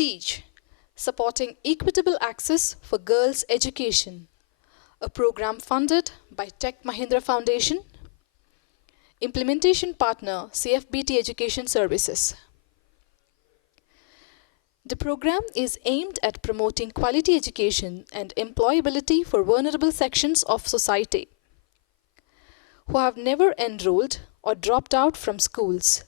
Prestige, supporting equitable access for girls' education, a program funded by Tech Mahindra Foundation. Implementation partner CFBT Education Services. The program is aimed at promoting quality education and employability for vulnerable sections of society who have never enrolled or dropped out from schools.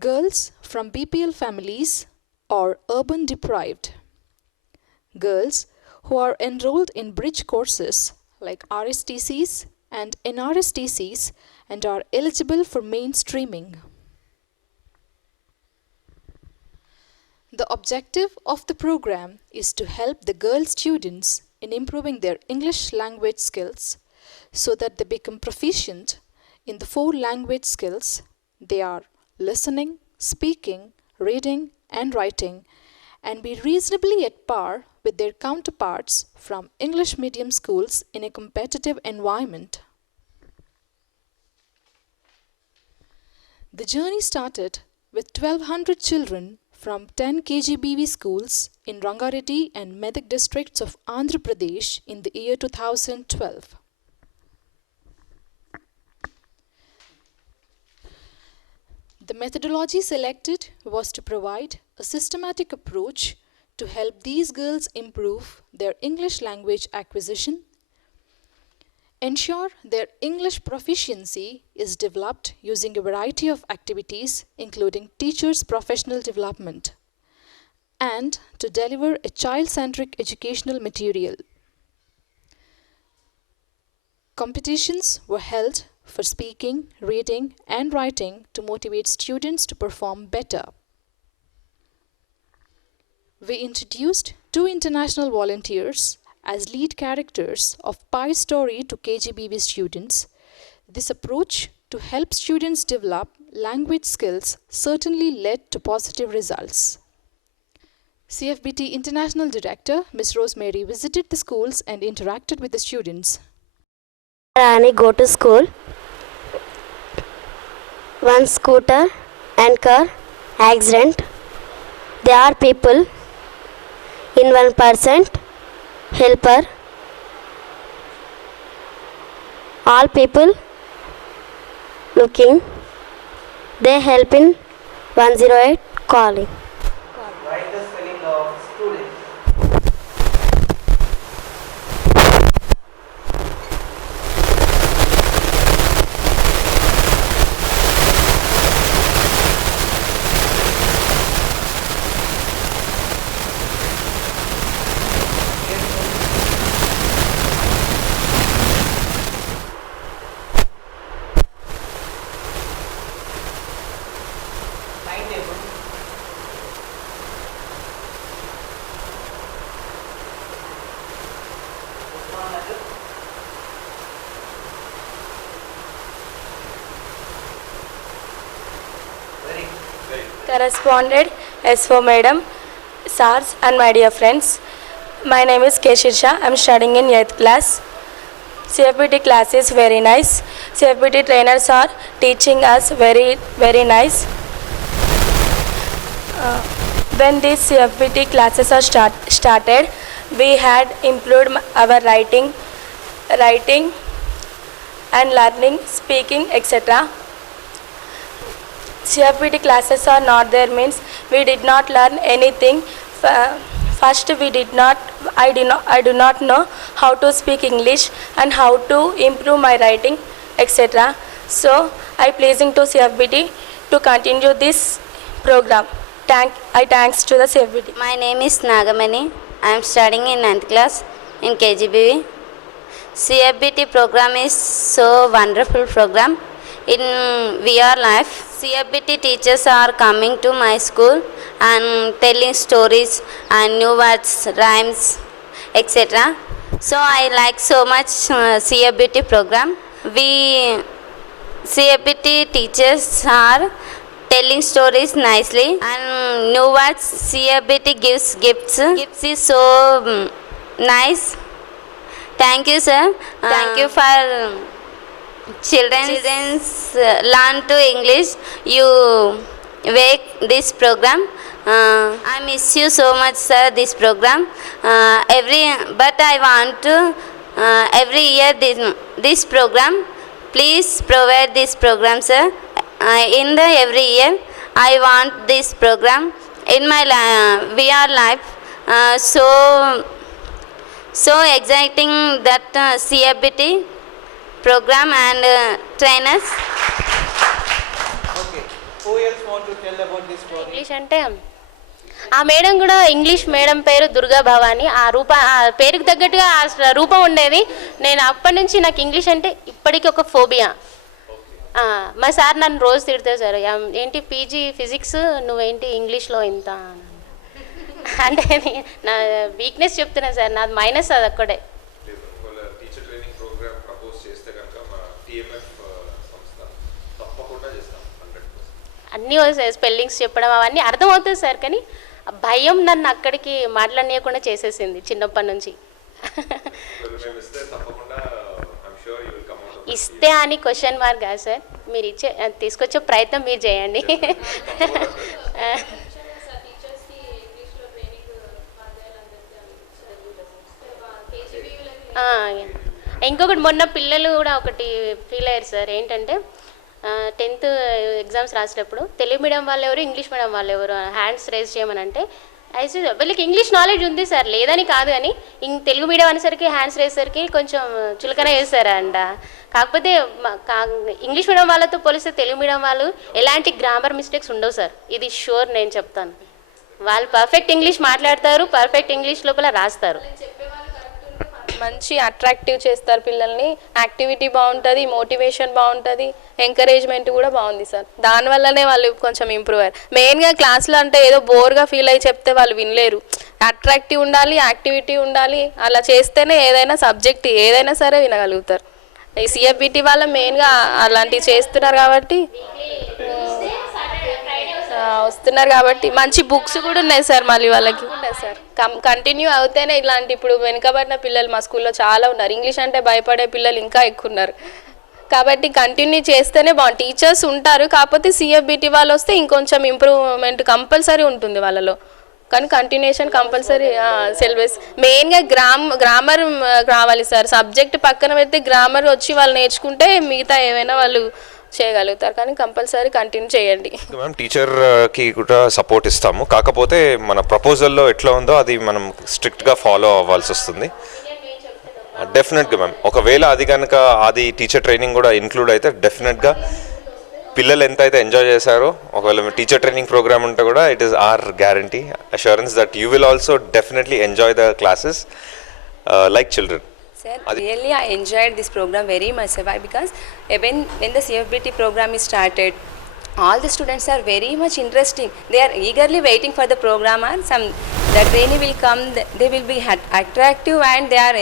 Girls from BPL families or urban deprived. Girls who are enrolled in bridge courses like RSTCs and NRSTCs and are eligible for mainstreaming. The objective of the program is to help the girl students in improving their English language skills so that they become proficient in the 4 language skills they are listening, speaking, reading, and writing, and be reasonably at par with their counterparts from English medium schools in a competitive environment. The journey started with 1,200 children from 10 KGBV schools in Rangareddy and Medak districts of Andhra Pradesh in the year 2012. The methodology selected was to provide a systematic approach to help these girls improve their English language acquisition, ensure their English proficiency is developed using a variety of activities including teachers' professional development, and to deliver a child-centric educational material. Competitions were held for speaking, reading, and writing to motivate students to perform better. We introduced 2 international volunteers as lead characters of Pi Story to KGBV students. This approach to help students develop language skills certainly led to positive results. CFBT International Director Ms. Rosemary visited the schools and interacted with the students. Rani go to school. One scooter and car accident. There are people in 1% helper. All people looking. They help in 108 calling. Write the spelling of student. Timetable. Corresponded as for Madam, Sars and my dear friends. My name is K. Shirsha. I'm studying in 8th class. CFBT class is very nice. CFBT trainers are teaching us very nice. When these CFBT classes are started, we had improved our writing and learning, speaking, etc. CFBT classes are not there means we did not learn anything. First, I do not know how to speak English and how to improve my writing, etc. So, I pleasing to CFBT to continue this program. Thanks to the CFBT. My name is Nagamani. I am studying in 9th class in KGBV. CFBT program is so wonderful program. In VR Life, CFBT teachers are coming to my school and telling stories and new words, rhymes, etc. So I like so much CFBT program. CFBT teachers are telling stories nicely and new words. CFBT gives gifts. Gifts is so nice. Thank you, sir. Thank you for children's learn to English. You make this program. I miss you so much, sir. This program. But I want to every year this program. Please provide this program, sir. In the every year, I want this program in my VR life. So exciting that CFBT program and trainers. Okay. Who else want to tell about this program? English అంటే ఆ madam కూడా English madam పేరు దుర్గా భవాని. ఆ పేరుకు తగ్గట్టుగా ఆ రూపం ఉండేది. నేను అప్పటి నుంచి నాకు ఇంగ్లీష్ అంటే ఇప్పటికీ ఒక ఫోబియా. మా సార్ నన్ను రోజు తిడతారు, సార్ ఏంటి పీజీ ఫిజిక్స్ నువ్వేంటి ఇంగ్లీష్లో ఇంత అంటే నా వీక్నెస్ చెప్తున్నా సార్, నాది మైనస్ అది ఒక్కడే. అన్నీ వస్తాయి, స్పెల్లింగ్స్ చెప్పడం అవన్నీ అర్థమవుతుంది సార్, కానీ భయం నన్ను అక్కడికి మాట్లాడనీయకుండా చేసేసింది చిన్నప్పటి నుంచి. ఇస్తే అని క్వశ్చన్ మార్క్ కాదు సార్, మీరు తీసుకొచ్చే ప్రయత్నం మీరు చేయండి. ఇంకొకటి మొన్న పిల్లలు కూడా ఒకటి ఫీల్ అయ్యారు సార్, ఏంటంటే 10th ఎగ్జామ్స్ రాసేటప్పుడు తెలుగు మీడియం వాళ్ళు ఎవరు ఇంగ్లీష్ మీడియం వాళ్ళు ఎవరు హ్యాండ్స్ రేజ్ చేయమని అంటే వీళ్ళకి ఇంగ్లీష్ నాలెడ్జ్ ఉంది సార్, లేదని కాదు, కానీ తెలుగు మీడియం అనేసరికి హ్యాండ్స్ రేసేసరికి కొంచెం చులకన వేస్తారంట. కాకపోతే ఇంగ్లీష్ మీడియం వాళ్ళతో పోలిస్తే తెలుగు మీడియం వాళ్ళు ఎలాంటి గ్రామర్ మిస్టేక్స్ ఉండవు సార్, ఇది షూర్ నేను చెప్తాను. వాళ్ళు పర్ఫెక్ట్ ఇంగ్లీష్ మాట్లాడతారు, పర్ఫెక్ట్ ఇంగ్లీష్ లోపల రాస్తారు. మంచి అట్రాక్టివ్ చేస్తారు పిల్లల్ని, యాక్టివిటీ బాగుంటుంది, మోటివేషన్ బాగుంటుంది, ఎంకరేజ్మెంట్ కూడా బాగుంది సార్. దానివల్లనే వాళ్ళు కొంచెం ఇంప్రూవ్ అయ్యారు. మెయిన్గా క్లాస్లో అంటే ఏదో బోర్గా ఫీల్ అయ్యి చెప్తే వాళ్ళు వినలేరు. అట్రాక్టివ్ ఉండాలి, యాక్టివిటీ ఉండాలి, అలా చేస్తేనే ఏదైనా సబ్జెక్ట్ ఏదైనా సరే వినగలుగుతారు. ఈ సిఎఫ్బిటి వాళ్ళ మెయిన్గా అలాంటివి చేస్తున్నారు కాబట్టి వస్తున్నారు కాబట్టి మంచి బుక్స్ కూడా ఉన్నాయి సార్, మళ్ళీ వాళ్ళకి ఉన్నాయి సార్. కంటిన్యూ అవుతేనే ఇలాంటి ఇప్పుడు వెనుకబడిన పిల్లలు మా స్కూల్లో చాలా ఉన్నారు, ఇంగ్లీష్ అంటే భయపడే పిల్లలు ఇంకా ఎక్కువ ఉన్నారు. కాబట్టి కంటిన్యూ చేస్తేనే బాగుంది. టీచర్స్ ఉంటారు, కాకపోతే సిఎఫ్బిటి వాళ్ళు వస్తే ఇంకొంచెం ఇంప్రూవ్మెంట్ కంపల్సరీ ఉంటుంది వాళ్ళలో. కానీ కంటిన్యూషన్ కంపల్సరీ. సిలబస్ మెయిన్గా గ్రామర్ రావాలి సార్. సబ్జెక్ట్ పక్కన పెడితే గ్రామర్ వచ్చి వాళ్ళు నేర్చుకుంటే మిగతా ఏమైనా వాళ్ళు చేయగలుగుతారు, కానీ కంపల్సరీ కంటిన్యూ చేయండి. మ్యామ్ టీచర్కి కూడా సపోర్ట్ ఇస్తాము, కాకపోతే మన ప్రపోజల్లో ఎట్లా ఉందో అది మనం స్ట్రిక్ట్గా ఫాలో అవ్వాల్సి వస్తుంది. డెఫినెట్గా మ్యామ్, ఒకవేళ అది కనుక అది టీచర్ ట్రైనింగ్ కూడా ఇంక్లూడ్ అయితే డెఫినెట్గా పిల్లలు ఎంత అయితే ఎంజాయ్ చేశారో, ఒకవేళ టీచర్ ట్రైనింగ్ ప్రోగ్రామ్ ఉంటే కూడా it is our guarantee assurance that you will also definitely enjoy the classes like children. Sir, really I enjoyed this program very much. Why? Because when the CFBT program is started, all the students are very much interesting. They are eagerly waiting for the program, and the training will come. They will be attractive and they are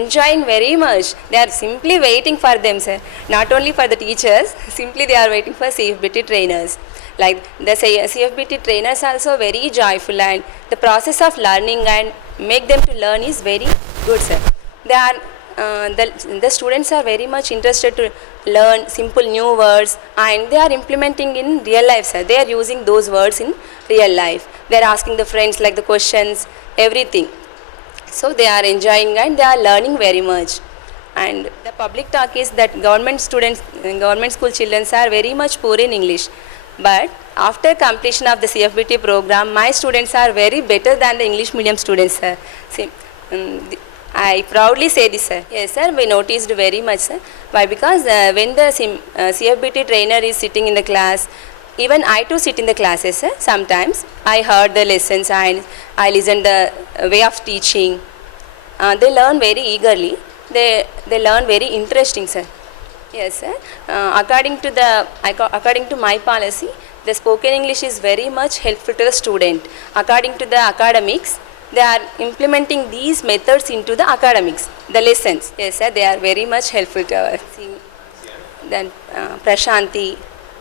enjoying very much. They are simply waiting for them, sir. Not only for the teachers, simply they are waiting for CFBT trainers. Like the CFBT trainers also very joyful, and the process of learning and make them to learn is very good, sir. They are the students are very much interested to learn simple new words, and they are implementing in real life, sir. They are using those words in real life. They are asking the friends like the questions, everything. So they are enjoying and they are learning very much. And the public talk is that government students, government school children are very much poor in English. But after completion of the CFBT program, my students are very better than the English medium students, sir. See, I proudly say this, sir. Yes, sir, we noticed very much, sir. Why? Because when the CFBT trainer is sitting in the class, even I too sit in the classes, sir. Sometimes I heard the lessons and I listen the way of teaching. They learn very eagerly. They learn very interesting, sir. Yes, sir. According to my policy, the spoken English is very much helpful to the student. According to the academics, they are implementing these methods into the academics, the lessons. Yes, sir. They are very much helpful to us. Then Prashanti,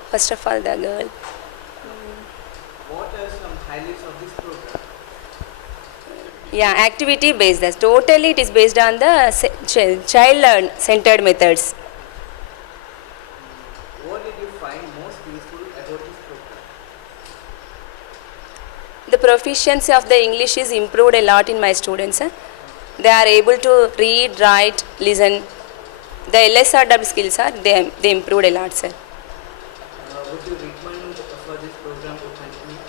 first of all, the girl. What are some highlights of this program? Yeah, activity based. That's totally it is based on the child-centered methods. What did you find most useful about this program? The proficiency of the English is improved a lot in my students, sir. They are able to read, write, listen. The LSRW skills are they improved a lot, sir. Would you recommend for this program to continue?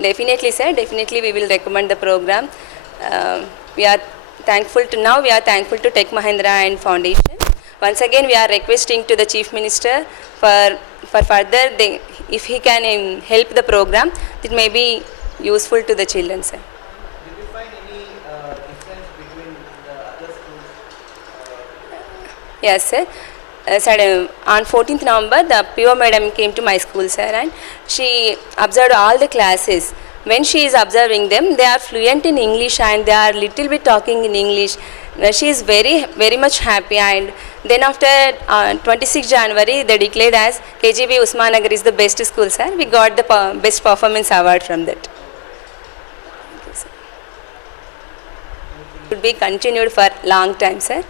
Definitely, sir. Definitely, we will recommend the program. We are thankful to Tech Mahindra and Foundation. Once again, we are requesting to the Chief Minister for further, if he can help the program, it may be useful to the children, sir. Did you find any difference between the other schools? Yes, sir. Sir, on 14th November, the PO madam came to my school, sir, and she observed all the classes. When she is observing them, they are fluent in English and they are little bit talking in English. She is very, very much happy. And then after 26 January, they declared as KGB Usmanagar is the best school, sir. We got the best performance award from that. It would be continued for long time, sir.